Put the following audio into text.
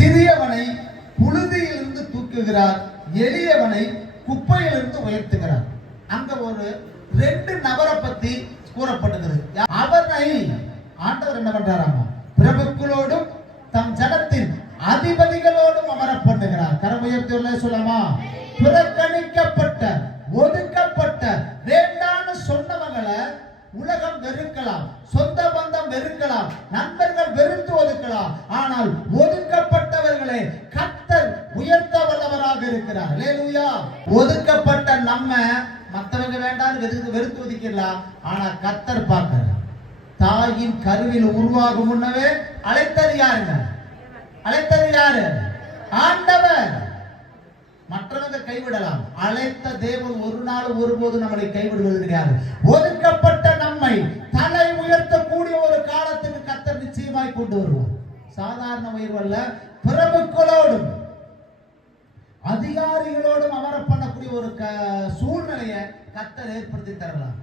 சிறியவனை புழுதியிலிருந்து தூக்குகிறார், எளியவனை குப்பையிலிருந்து உயர்த்துகிறார். அங்க ஒரு 2 நபரை பத்தி கூறப்படுகிறது. அவனை ஆண்டவர் என்ன பண்றாராமா? பிரபுக்களோடும் தம் ஜனத்தின் அதிபதிகளோடும் அமர பண்ணுகிறார். கரம் உயர்த்தி சொல்லாமா? புறக்கணிக்கப்பட்ட, ஒதுக்கப்பட்ட, வேண்டான்னு சொன்னவங்களை உலகம் வெறுக்கலாம், சொந்த பந்தம் வெறுக்கலாம், நண்பர்கள் வெறுத்து ஒதுக்கலாம். ஆனால் ஒதுக்கப்பட்டவர்களை கர்த்தர் உயர்த்த வல்லவராக இருக்கிறார். அல்லேலூயா. ஒதுக்கப்பட்ட நம்ம மற்றவங்க வேண்டாம் வெறுத்து ஒதுக்கலாம். ஆனா கர்த்தர் பார்க்கிறார். தாயின் கருவில் உருவாகும் முன்னவே அழைத்தது யாருங்க? அழைத்தது யாரு? ஆண்டவர். மற்றவங்க கைவிடலாம், அழைத்த தேவன் ஒரு நாள் ஒருபோது நம்மளை கைவிடுவது கிடையாது. ஒதுக்கப்பட்ட நம்மை தலை உயர்த்தக்கூடிய ஒரு காலத்துக்கு கர்த்தர் நிச்சயமாய் கொண்டு வருவோம். சாதாரண உயர்வல்ல, பிரபுக்களோடும் அதிகாரிகளோடும் அமர பண்ணக்கூடிய ஒரு சூழ்நிலையை கர்த்தர் ஏற்படுத்தி தரலாம்.